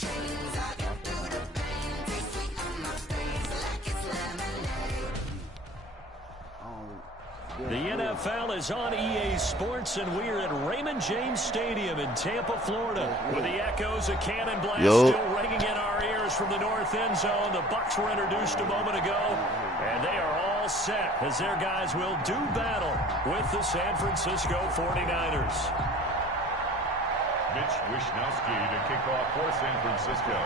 The NFL is on EA Sports, and we're at Raymond James Stadium in Tampa, Florida, with the echoes of Cannon Blast still ringing in our ears from the north end zone. The Bucs were introduced a moment ago, and they are all set as their guys will do battle with the San Francisco 49ers. Mitch Wishnowsky to kick off for San Francisco.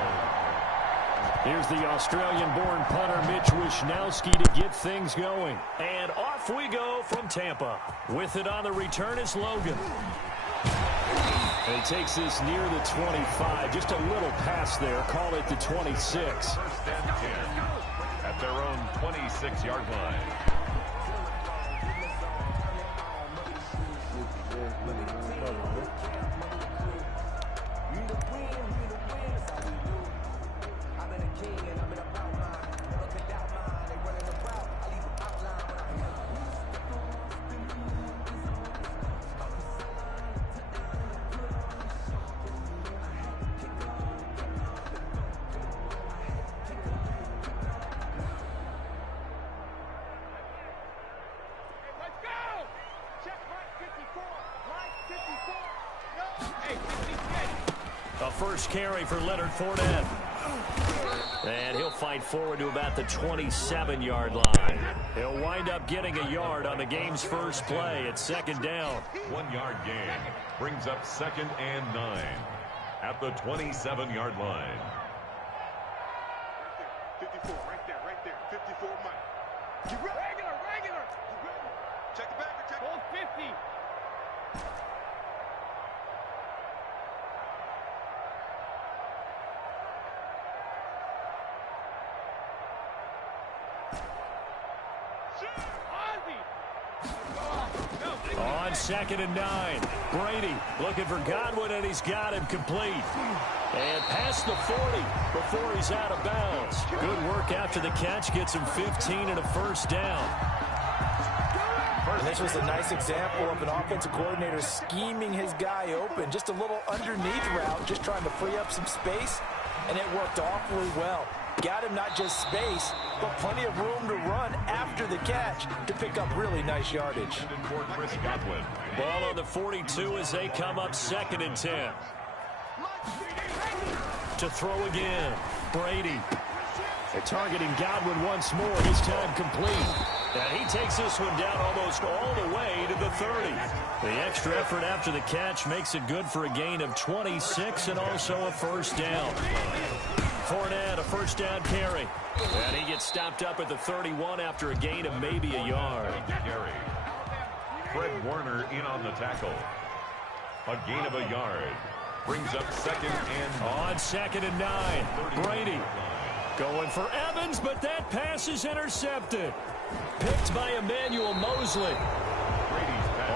Here's the Australian-born punter Mitch Wishnowsky to get things going. And off we go from Tampa. With it on the return is Logan. And he takes this near the 25. Just a little pass there. Call it the 26. First and 10 at their own 26-yard line. A first carry for Leonard Fournette. And he'll fight forward to about the 27-yard line. He'll wind up getting a yard on the game's first play at second down. 1-yard gain brings up 2nd and 9 at the 27-yard line. 54, right there, 54, Mike. Regular. Check the back, check. Hold 50. On 2nd and 9. Brady looking for Godwin, and he's got him complete. And past the 40 before he's out of bounds. Good work after the catch. Gets him 15 and a first down. And this was a nice example of an offensive coordinator scheming his guy open. Just a little underneath route, just trying to free up some space, and it worked awfully well. Got him not just space, but plenty of room to run after the catch to pick up really nice yardage. Ball on the 42 as they come up 2nd and 10. To throw again, Brady. They're targeting Godwin once more, this time complete. And he takes this one down almost all the way to the 30. The extra effort after the catch makes it good for a gain of 26 and also a first down. Fournette, a first down carry. And he gets stopped up at the 31 after a gain of maybe a yard. Fred Warner in on the tackle. A gain of a yard. Brings up 2nd and 9. On 2nd and 9, Brady going for Evans, but that pass is intercepted. Picked by Emmanuel Mosley.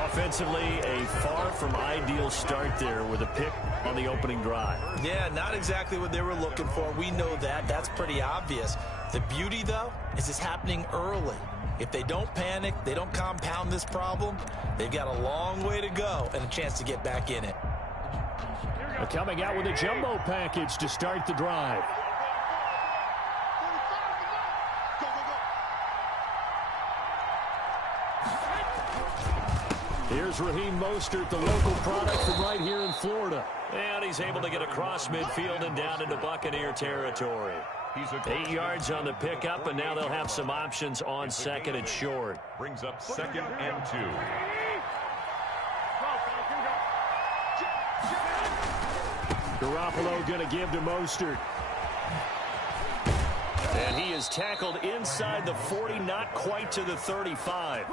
Offensively, a far from ideal start there with a pick on the opening drive. Yeah, not exactly what they were looking for. We know that. That's pretty obvious. The beauty, though, is it's happening early. If they don't panic, they don't compound this problem, they've got a long way to go and a chance to get back in it. They're coming out with a jumbo package to start the drive. Here's Raheem Mostert, the local product from right here in Florida. And he's able to get across midfield and down into Buccaneer territory. 8 yards on the pickup, and now they'll have some options on 2nd and short. Brings up 2nd and 2. Garoppolo going to give to Mostert. And he is tackled inside the 40, not quite to the 35.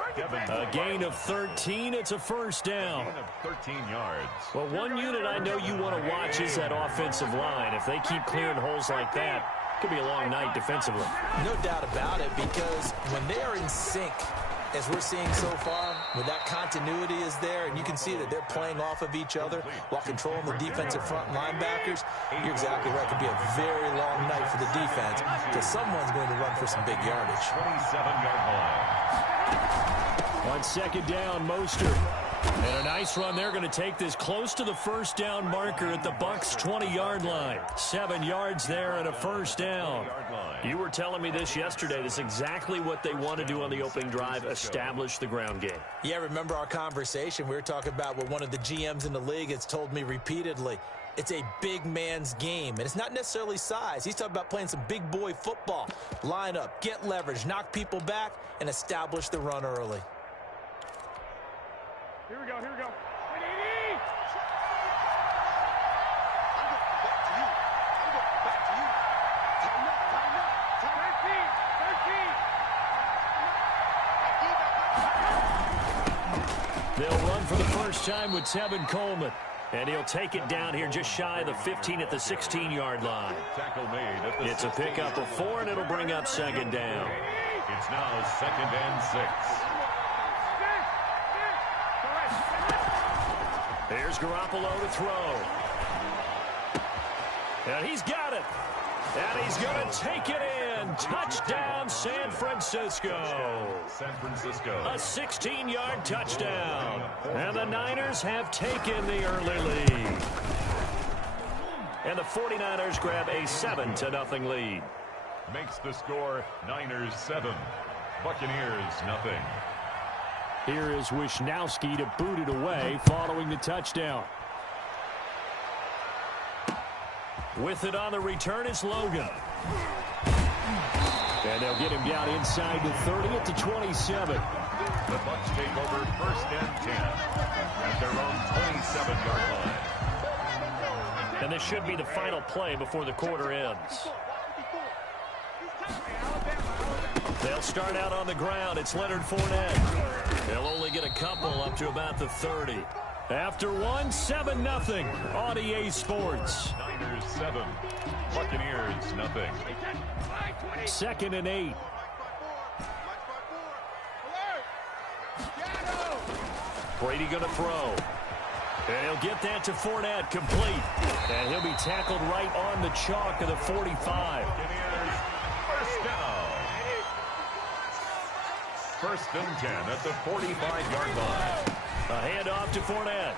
A gain of 13. It's a first down. 13 yards. Well, one unit I know you want to watch is that offensive line. If they keep clearing holes like that, it could be a long night defensively. No doubt about it, because when they are in sync, as we're seeing so far, when that continuity is there, and you can see that they're playing off of each other while controlling the defensive front linebackers, you're exactly right. It could be a very long night for the defense because someone's going to run for some big yardage. 27-yard line. On 2nd down, Mostert And a nice run. They're going to take this close to the first down marker at the Bucs' 20-yard line. 7 yards there and a first down. You were telling me this yesterday. This is exactly what they want to do on the opening drive, establish the ground game. Yeah, remember our conversation? We were talking about what one of the GMs in the league has told me repeatedly. It's a big man's game, and it's not necessarily size. He's talking about playing some big boy football. Line up, get leverage, knock people back, and establish the run early. Here we go, here we go. They'll run for the first time with Tevin Coleman. And he'll take it down here just shy of the 15 at the 16-yard line. It's a pickup of 4, and it'll bring up second down. It's now 2nd and 6. Here's Garoppolo to throw. And he's got it. And he's going to take it in. Touchdown, San Francisco. A 16-yard touchdown. And the Niners have taken the early lead. And the 49ers grab a 7-0 lead. Makes the score Niners 7, Buccaneers nothing. Here is Wisnowski to boot it away following the touchdown. With it on the return is Logan. And they'll get him down inside the 30 at the 27. The Bucs take over 1st and 10 at their own 27-yard line. And this should be the final play before the quarter ends. They'll start out on the ground. It's Leonard Fournette. They'll only get a couple up to about the 30. After 1, 7-0 on EA Sports. Niners 7, Buccaneers nothing. 2nd and 8. Brady going to throw. And he'll get that to Fournette, complete. And he'll be tackled right on the chalk of the 45. Buccaneers, first down. 1st and 10 at the 45-yard line. A handoff to Fournette.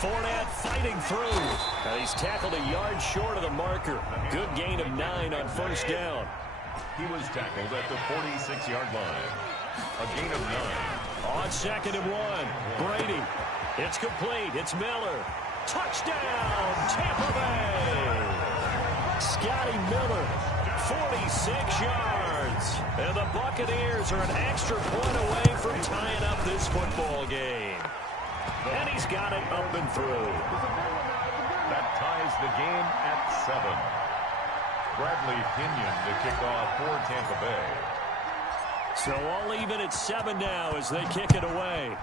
Fournette fighting through. And he's tackled a yard short of the marker. Good gain of 9 on first down. He was tackled at the 46-yard line. A gain of 9. On 2nd and 1, Brady. It's complete. It's Miller. Touchdown, Tampa Bay. Scotty Miller, 46 yards. And the Buccaneers are an extra point away from tying up this football game. And he's got it up and through. That ties the game at 7. Bradley Pinion to kick off for Tampa Bay. So all even at 7 now as they kick it away.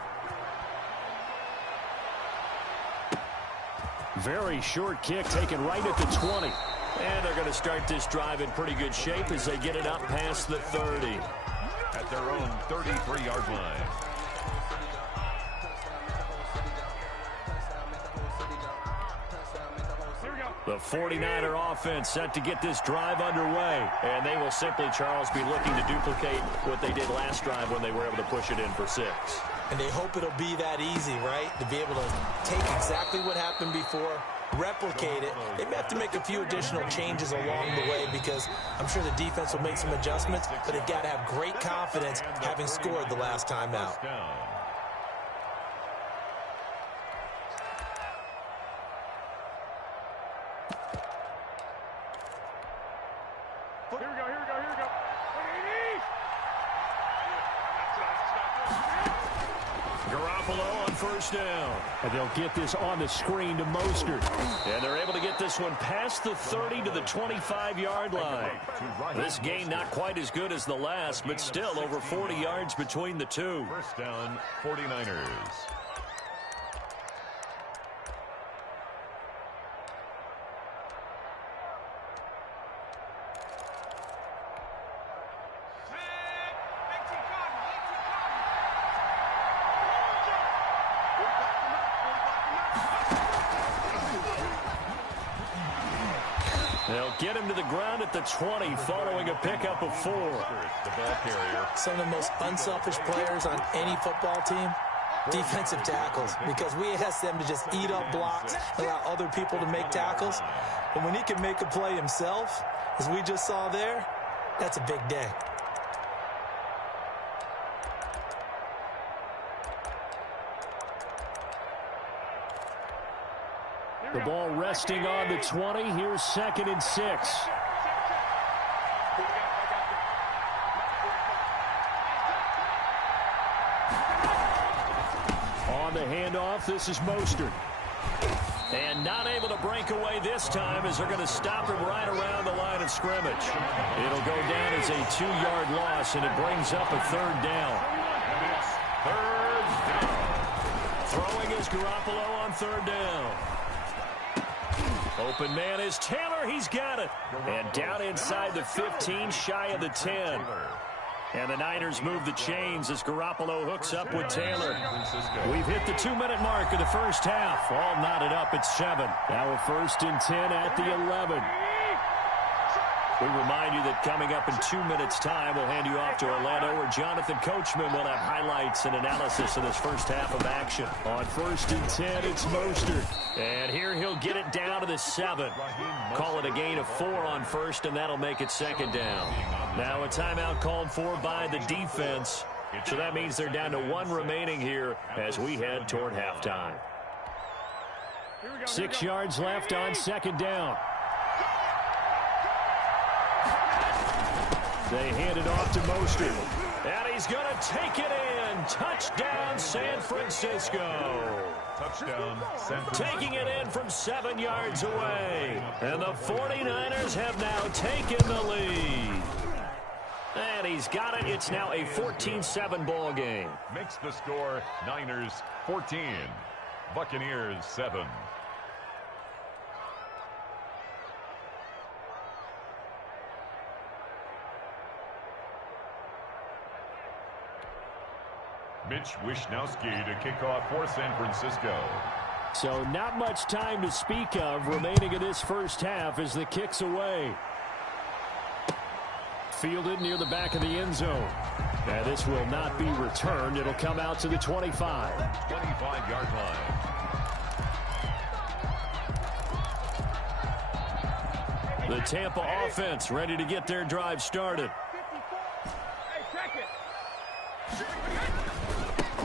Very short kick taken right at the 20. And they're going to start this drive in pretty good shape as they get it up past the 30. At their own 33-yard line. The 49er offense set to get this drive underway. And they will simply, Charles, be looking to duplicate what they did last drive when they were able to push it in for 6. And they hope it'll be that easy, right? To be able to take exactly what happened before, replicate it. They may have to make a few additional changes along the way because I'm sure the defense will make some adjustments, but they've got to have great confidence having scored the last time out. Here we go, here we go, here we go. Garoppolo on first down. And they'll get this on the screen to Mostert. And they're able to get this one past the 30 to the 25-yard line. This game not quite as good as the last, but still over 40 yards between the two. First down, 49ers. They'll get him to the ground at the 20 following a pickup of 4. The ball carrier. Some of the most unselfish players on any football team, defensive tackles, because we ask them to just eat up blocks, allow other people to make tackles. But when he can make a play himself, as we just saw there, that's a big day. The ball resting on the 20. Here's 2nd and 6. On the handoff, this is Mostert. And not able to break away this time as they're going to stop him right around the line of scrimmage. It'll go down as a 2-yard loss, and it brings up a 3rd down. Third down. Throwing is Garoppolo on 3rd down. Open man is Taylor. He's got it. And down inside the 15, shy of the 10. And the Niners move the chains as Garoppolo hooks up with Taylor. We've hit the 2-minute mark of the first half. All knotted up at 7. Now a 1st and 10 at the 11. We remind you that coming up in 2 minutes' time, we'll hand you off to Orlando, where Jonathan Coachman will have highlights and analysis of this first half of action. On 1st and 10, it's Mostert. And here he'll get it down to the 7. Call it a gain of 4 on 1st, and that'll make it 2nd down. Now a timeout called for by the defense. So that means they're down to 1 remaining here as we head toward halftime. 6 yards left on 2nd down. They hand it off to Mostert. And he's going to take it in. Touchdown, San Francisco. Touchdown, San Francisco. Taking it in from 7 yards away. And the 49ers have now taken the lead. And he's got it. It's now a 14-7 ball game. Makes the score Niners 14, Buccaneers 7. Mitch Wishnowsky to kick off for San Francisco. So not much time to speak of remaining in this first half as the kick's away. Fielded near the back of the end zone. And this will not be returned. It'll come out to the 25. 25-yard line. The Tampa offense ready to get their drive started.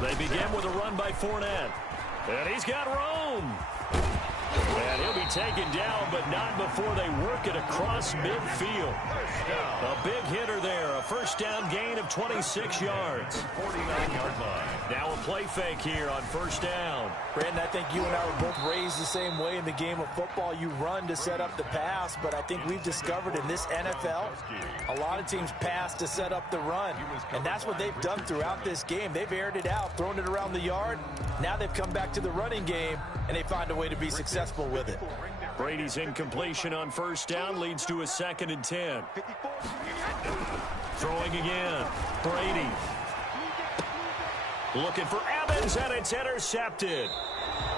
They begin with a run by Fournette. And he's got room. And he'll be taken down, but not before they work it across midfield. A big hitter there. A 1st down gain of 26 yards. 49-yard line. Now a play fake here on 1st down. Brandon, I think you and I were both raised the same way in the game of football. You run to set up the pass, but I think we've discovered in this NFL, a lot of teams pass to set up the run. And that's what they've done throughout this game. They've aired it out, thrown it around the yard. Now they've come back to the running game, and they find a way to be successful with it. Brady's incompletion on 1st down leads to a 2nd and 10. Throwing again. Brady. Looking for Evans, and it's intercepted.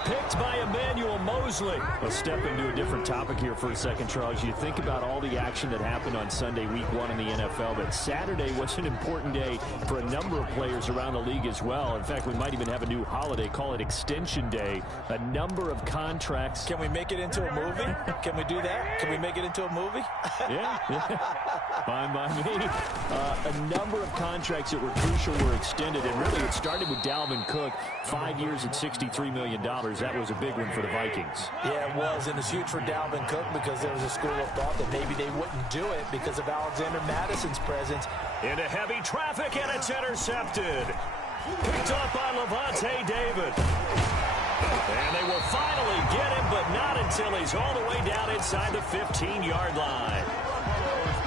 Picked by Emmanuel Mosley. Let's step into a different topic here for a second, Charles. You think about all the action that happened on Sunday, week 1 in the NFL, but Saturday was an important day for a number of players around the league as well. In fact, we might even have a new holiday, call it Extension Day. A number of contracts. Can we make it into a movie? Can we do that? Can we make it into a movie? Yeah. Fine by me. A number of contracts that were crucial were extended, and really it started with Dalvin Cook, 5 years at $63 million. That was a big one for the Vikings. Yeah, it was, and it's huge for Dalvin Cook because there was a school of thought that maybe they wouldn't do it because of Alexander Madison's presence. Into heavy traffic, and it's intercepted. Picked up by Levante David. And they will finally get him, but not until he's all the way down inside the 15-yard line.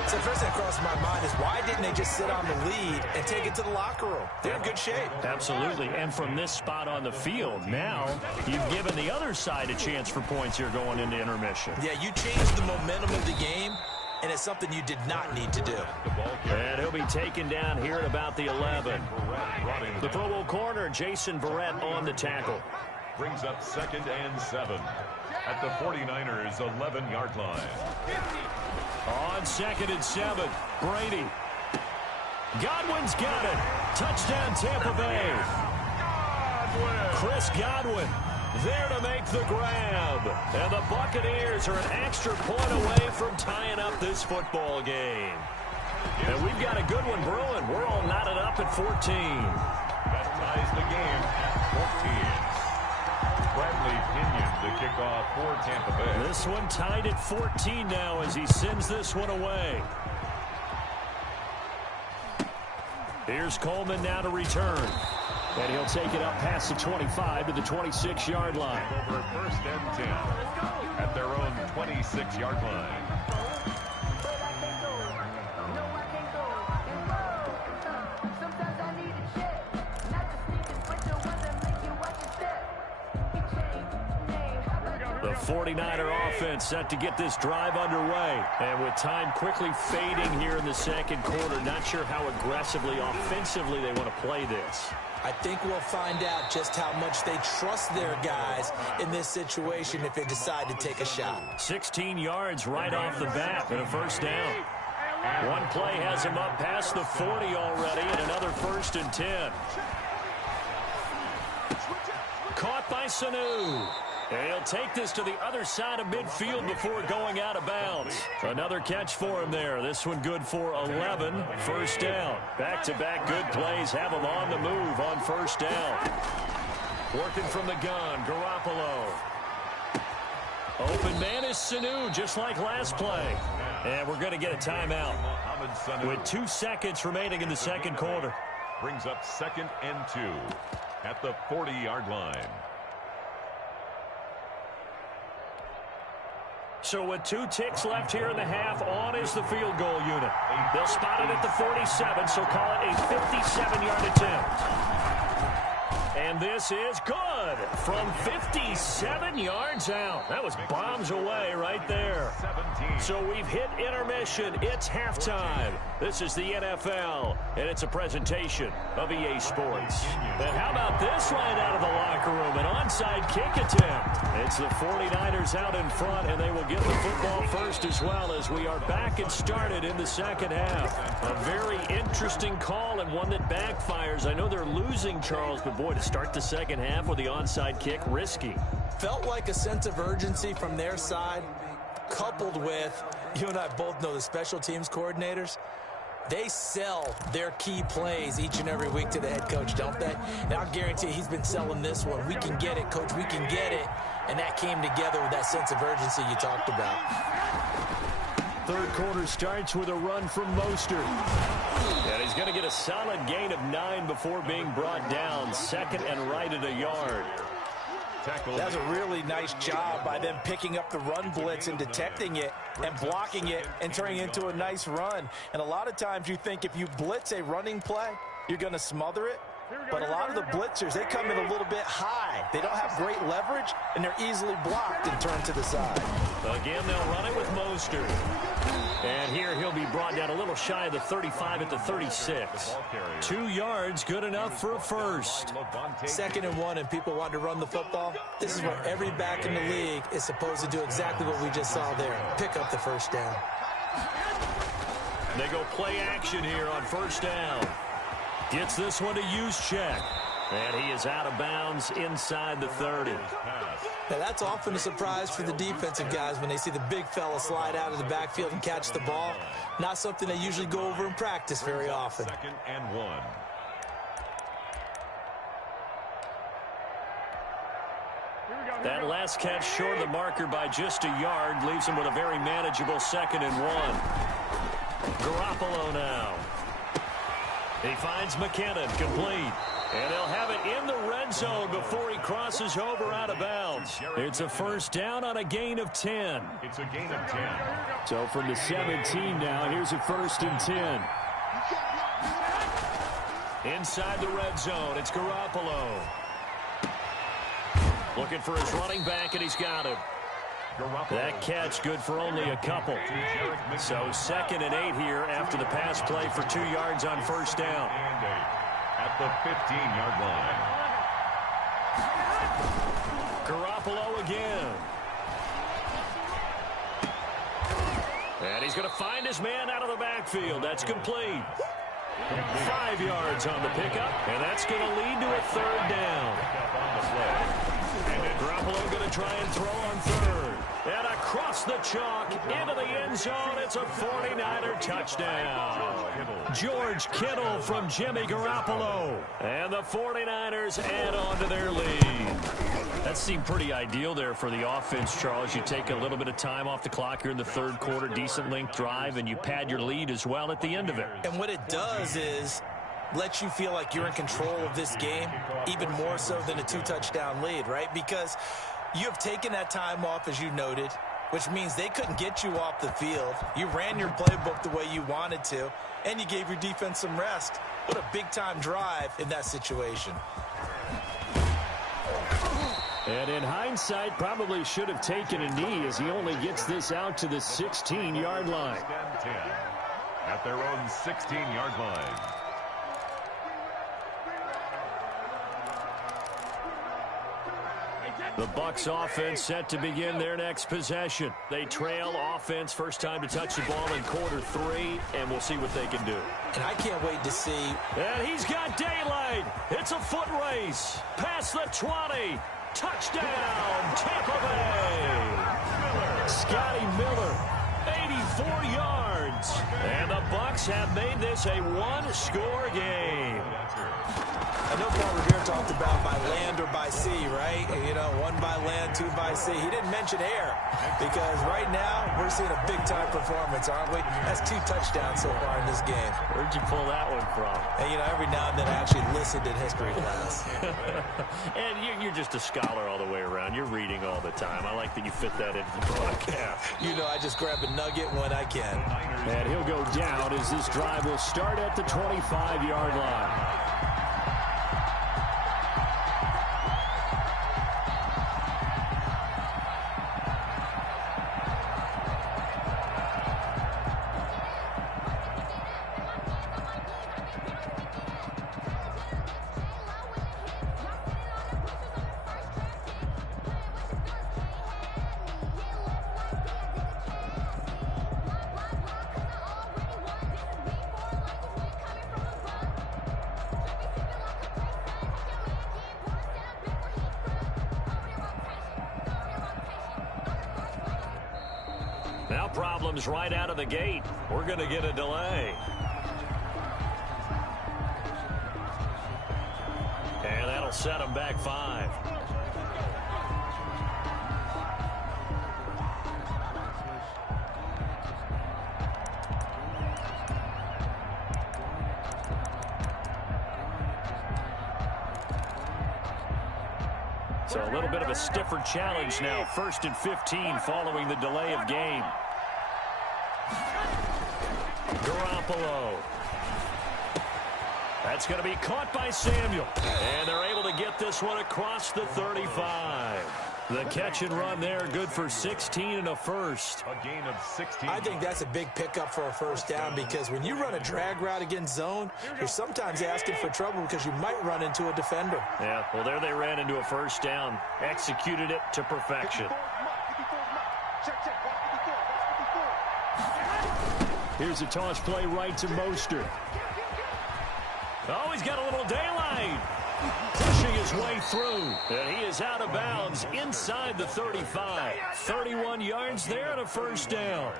So the first thing that crossed my mind is why didn't they just sit on the lead and take it to the locker room? They're in good shape. Absolutely, and from this spot on the field, now you've given the other side a chance for points here going into intermission. Yeah, you changed the momentum of the game, and it's something you did not need to do. And he'll be taken down here at about the 11. The Pro Bowl corner, Jason Verrett, on the tackle. Brings up 2nd and 7 at the 49ers' 11-yard line. On 2nd and 7, Brady. Godwin's got it. Touchdown, Tampa Bay. Chris Godwin there to make the grab. And the Buccaneers are an extra point away from tying up this football game. And we've got a good one brewing. We're all knotted up at 14. That ties the game at 14. Bradley Pinion to kick off for Tampa Bay. This one tied at 14 now as he sends this one away. Here's Coleman now to return. And he'll take it up past the 25 to the 26-yard line. Over first and 10 at their own 26-yard line. The 49er offense set to get this drive underway. And with time quickly fading here in the second quarter, not sure how aggressively, offensively they want to play this. I think we'll find out just how much they trust their guys in this situation if they decide to take a shot. 16 yards right off the bat and a first down. One play has him up past the 40 already and another first and 10. Caught by Sanu. And he'll take this to the other side of midfield before going out of bounds. Another catch for him there. This one good for 11. First down. Back-to-back good plays have him on the move on first down. Working from the gun, Garoppolo. Open man is Sanu, just like last play. And we're going to get a timeout with 2 seconds remaining in the second quarter. Brings up 2nd and 2 at the 40-yard line. So with 2 ticks left here in the half, on is the field goal unit. They'll spot it at the 47, so call it a 57-yard attempt. And this is good from 57 yards out. That was bombs away right there. So we've hit intermission. It's halftime. This is the NFL, and it's a presentation of EA Sports. And how about this right out of the locker room? An onside kick attempt. It's the 49ers out in front, and they will get the football first as well as we are back and started in the second half. A very interesting call and one that backfires. I know they're losing, Charles, but boy, to start the second half with the onside kick, risky. Felt like a sense of urgency from their side, coupled with, you and I both know the special teams coordinators, they sell their key plays each and every week to the head coach, don't they? And I'll guarantee he's been selling this one. We can get it, coach, we can get it. And that came together with that sense of urgency you talked about. Third quarter starts with a run from Mostert. And he's going to get a solid gain of 9 before being brought down. Second and right at a yard. That's a really nice job by them picking up the run blitz and detecting it and blocking it and turning it into a nice run. And a lot of times you think if you blitz a running play, you're going to smother it. But a lot of the blitzers, they come in a little bit high. They don't have great leverage, and they're easily blocked and turned to the side. Again, they'll run it with Mostert. And here he'll be brought down a little shy of the 35 at the 36. 2 yards, good enough for a first. 2nd and 1, and people want to run the football. This is where every back in the league is supposed to do exactly what we just saw there. Pick up the first down. They go play action here on first down. Gets this one to Juszczyk. And he is out of bounds inside the 30. Now that's often a surprise for the defensive guys when they see the big fella slide out of the backfield and catch the ball. Not something they usually go over in practice very often. 2nd and 1. That last catch short of the marker by just a yard leaves him with a very manageable 2nd and 1. Garoppolo now. He finds McKinnon, complete. And they'll have it in the red zone before he crosses over out of bounds. It's a first down on a gain of 10. It's a gain of 10. So from the 17 now, here's a 1st and 10. Inside the red zone, it's Garoppolo. Looking for his running back, and he's got him. That catch good for only a couple. So 2nd and 8 here after the pass play for 2 yards on first down. At the 15-yard line. Garoppolo again. And he's going to find his man out of the backfield. That's complete. 5 yards on the pickup, and that's going to lead to a third down. Garoppolo going to try and throw on third. And across the chalk into the end zone, it's a 49er touchdown. George Kittle from Jimmy Garoppolo. And the 49ers add on to their lead. That seemed pretty ideal there for the offense, Charles. You take a little bit of time off the clock here in the third quarter, decent length drive, and you pad your lead as well at the end of it. And what it does is let you feel like you're in control of this game, even more so than a 2-touchdown lead, right? Because you have taken that time off, as you noted, which means they couldn't get you off the field. You ran your playbook the way you wanted to, and you gave your defense some rest. What a big-time drive in that situation. And in hindsight, probably should have taken a knee as he only gets this out to the 16-yard line. 10 at their own 16-yard line. The Bucs offense set to begin their next possession. They trail offense, first time to touch the ball in quarter 3, and we'll see what they can do. And I can't wait to see. And he's got daylight. It's a foot race. Past the 20. Touchdown, Tampa Bay. Scotty Miller, 84 yards. And the Bucs have made this a one-score game. I know Paul Revere talked about by land or by sea, right? You know, 1 by land, 2 by sea. He didn't mention air because right now we're seeing a big-time performance, aren't we? That's 2 touchdowns so far in this game. Where'd you pull that one from? And, you know, every now and then I actually listened in history class. And you're just a scholar all the way around. You're reading all the time. I like that you fit that into the broadcast. You know, I just grab a nugget when I can. And he'll go down as this drive will start at the 25-yard line. Now problems right out of the gate. We're going to get a delay. And that'll set them back 5. So a little bit of a stiffer challenge now. 1st and 15 following the delay of game. Garoppolo. That's going to be caught by Samuel. And they're able to get this one across the 35. The catch and run there, good for 16 and a first. A gain of 16. I think that's a big pickup for a first down because when you run a drag route against zone, you're sometimes asking for trouble because you might run into a defender. Yeah, well, there they ran into a first down. Executed it to perfection. Here's a toss play right to Mostert. Oh, he's got a little daylight. Pushing his way through. And he is out of bounds inside the 35. 31 yards there and a first down.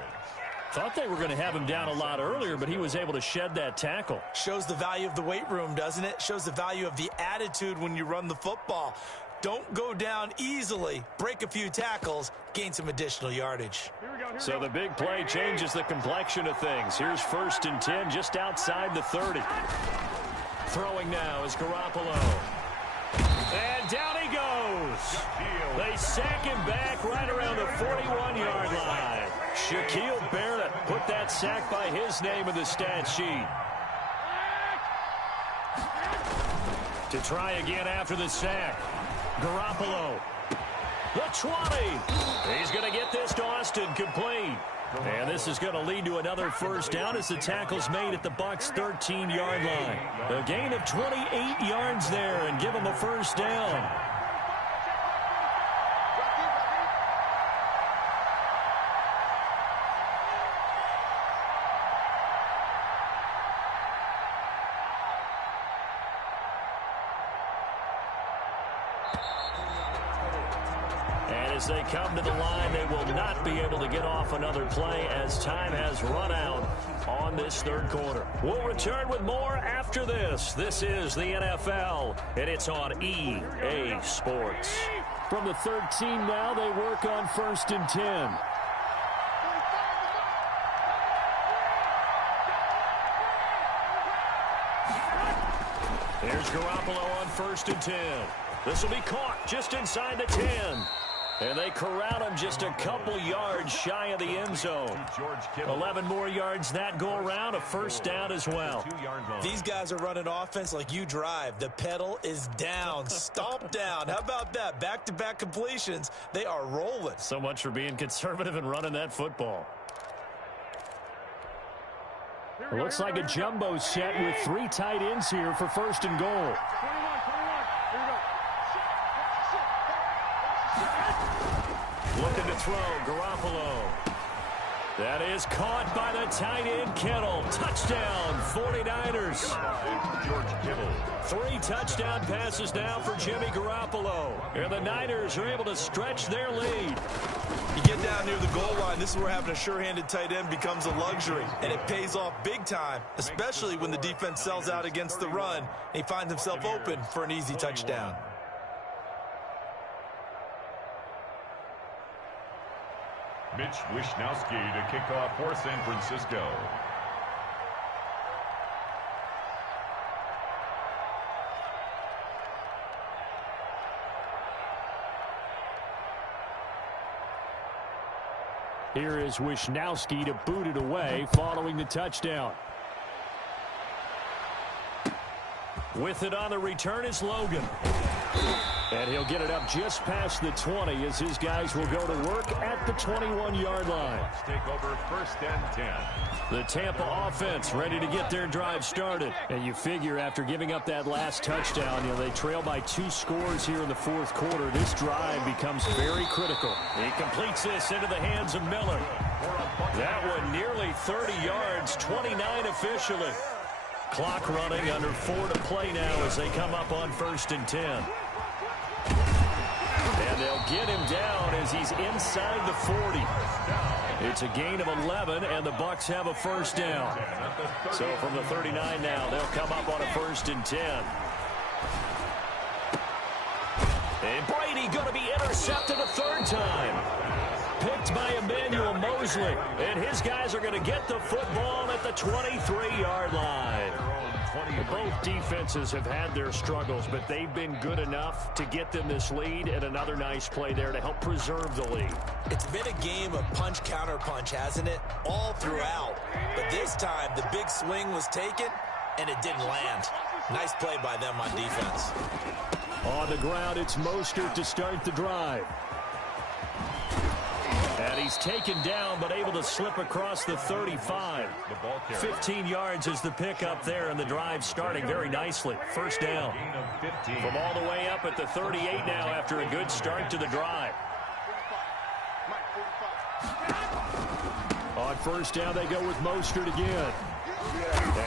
Thought they were going to have him down a lot earlier, but he was able to shed that tackle. Shows the value of the weight room, doesn't it? Shows the value of the attitude when you run the football. Don't go down easily. Break a few tackles. Gain some additional yardage. So the big play changes the complexion of things. Here's 1st and 10 just outside the 30. Throwing now is Garoppolo. And down he goes. They sack him back right around the 41-yard line. Shaquille Barrett put that sack by his name in the stat sheet. To try again after the sack. Garoppolo. The 20. He's going to get this to Austin complete. And this is going to lead to another first down as the tackle's made at the Bucs' 13-yard line. A gain of 28 yards there and give them a first down. As they come to the line, they will not be able to get off another play as time has run out on this third quarter. We'll return with more after this. This is the NFL, and it's on EA Sports. From the 13 now, they work on 1st and 10. Here's Garoppolo on 1st and 10. This will be caught just inside the 10. And they corral him just a couple yards shy of the end zone. 11 more yards that go around, a first down as well. These guys are running offense like you drive. The pedal is down, stomp down. How about that? Back-to-back completions. They are rolling. So much for being conservative and running that football. It looks like a jumbo set with 3 tight ends here for 1st and goal. Looking to throw, Garoppolo. That is caught by the tight end, Kittle. Touchdown, 49ers. George Kittle. 3 touchdown passes now for Jimmy Garoppolo. And the Niners are able to stretch their lead. You get down near the goal line, this is where having a sure-handed tight end becomes a luxury. And it pays off big time, especially when the defense sells out against the run. And he finds himself open for an easy touchdown. Mitch Wishnowsky to kick off for San Francisco. Here is Wishnowsky to boot it away following the touchdown. With it on the return is Logan. And he'll get it up just past the 20 as his guys will go to work at the 21-yard line. Let's take over 1st and 10. The Tampa offense ready to get their drive started. And you figure after giving up that last touchdown, they trail by 2 scores here in the 4th quarter. This drive becomes very critical. He completes this into the hands of Miller. That one nearly 30 yards, 29 officially. Clock running, under 4 to play now as they come up on 1st and 10. And they'll get him down as he's inside the 40. It's a gain of 11, and the Bucs have a first down. So from the 39 now, they'll come up on a 1st and 10. And Brady going to be intercepted a 3rd time. Picked by Emmanuel Mosley. And his guys are going to get the football at the 23-yard line. Both defenses have had their struggles, but they've been good enough to get them this lead, and another nice play there to help preserve the lead. It's been a game of punch-counter-punch, hasn't it? All throughout. But this time, the big swing was taken, and it didn't land. Nice play by them on defense. On the ground, it's Mostert to start the drive. And he's taken down, but able to slip across the 35. 15 yards is the pickup there, and the drive starting very nicely. First down. From all the way up at the 38 now after a good start to the drive. On first down, they go with Mostert again.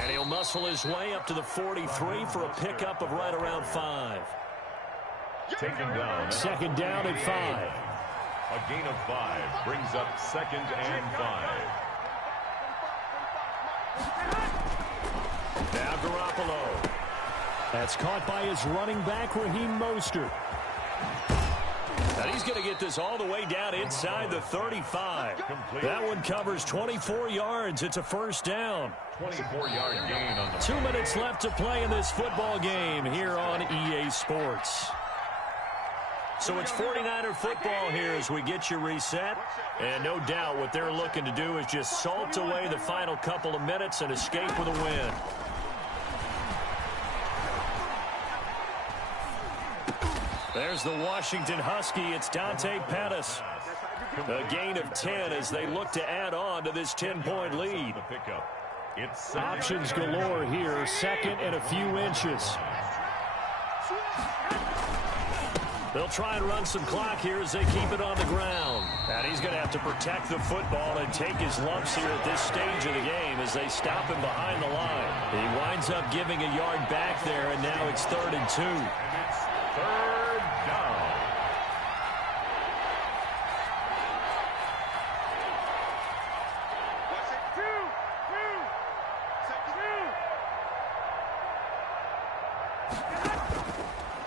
And he'll muscle his way up to the 43 for a pickup of right around 5. Taken down. 2nd down and 5. A gain of 5 brings up 2nd and 5. Now Garoppolo. That's caught by his running back, Raheem Mostert. And he's going to get this all the way down inside the 35. Complete. That one covers 24 yards. It's a first down. 24-yard gain on the 2 minutes left to play in this football game here on EA Sports. So it's 49er football here as we get you reset. And no doubt what they're looking to do is just salt away the final couple of minutes and escape with a win. There's the Washington Husky. It's Dante Pettis. A gain of 10 as they look to add on to this 10-point lead. It's Options galore here. 2nd and a few inches. They'll try and run some clock here as they keep it on the ground. And he's going to have to protect the football and take his lumps here at this stage of the game as they stop him behind the line. He winds up giving a yard back there, and now it's 3rd and 2. And it's 3rd down.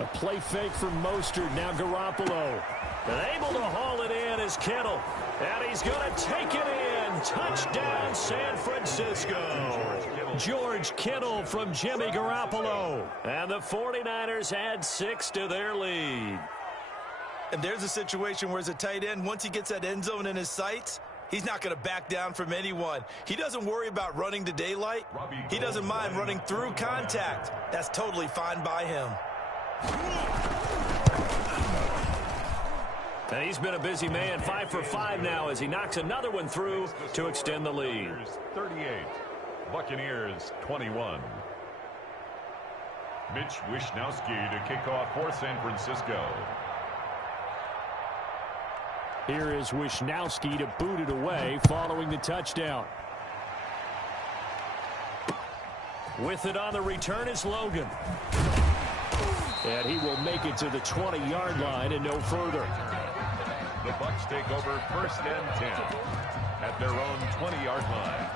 A play fake from Mostert. Now Garoppolo. And able to haul it in is Kittle. And he's going to take it in. Touchdown, San Francisco. George Kittle from Jimmy Garoppolo. And the 49ers add 6 to their lead. And there's a situation where as a tight end, once he gets that end zone in his sights, he's not going to back down from anyone. He doesn't worry about running to daylight. He doesn't mind running through contact. That's totally fine by him. And he's been a busy man, 5 for 5 now as he knocks another one through to extend the lead. 38, Buccaneers 21. Mitch Wishnowsky to kick off for San Francisco. Here is Wishnowsky to boot it away following the touchdown. With it on the return is Logan. And he will make it to the 20-yard line and no further. The Bucs take over 1st and 10 at their own 20-yard line.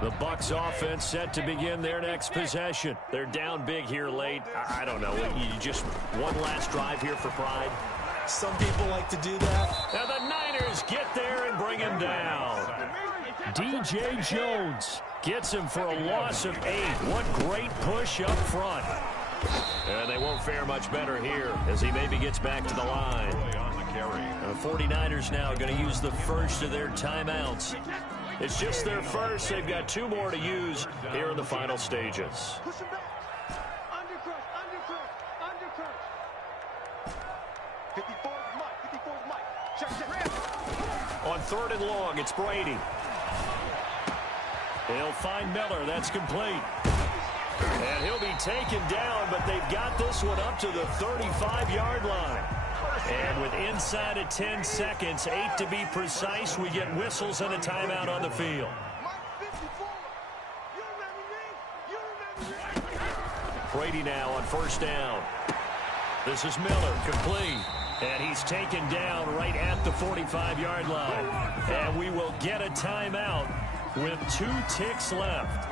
The Bucs offense set to begin their next possession. They're down big here late. I don't know. You just one last drive here for pride. Some people like to do that. And the Niners get there and bring him down. DJ Jones gets him for a loss of 8. What great push up front. And they won't fare much better here as he maybe gets back to the line. On the carry. The 49ers now going to use the first of their timeouts. It's just their first. They've got 2 more to use here in the final stages. Push him back. Undercrush. 54 Mike. Check. On 3rd and long, it's Brady. He'll find Miller. That's complete. And he'll be taken down, but they've got this one up to the 35-yard line. And with inside of 10 seconds, 8 to be precise, we get whistles and a timeout on the field. Brady now on 1st down. This is Miller, complete. And he's taken down right at the 45-yard line. And we will get a timeout with 2 ticks left.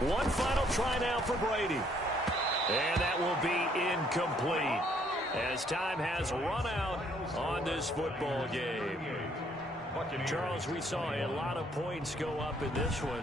One final try now for Brady. And that will be incomplete as time has run out on this football game. Charles, we saw a lot of points go up in this one.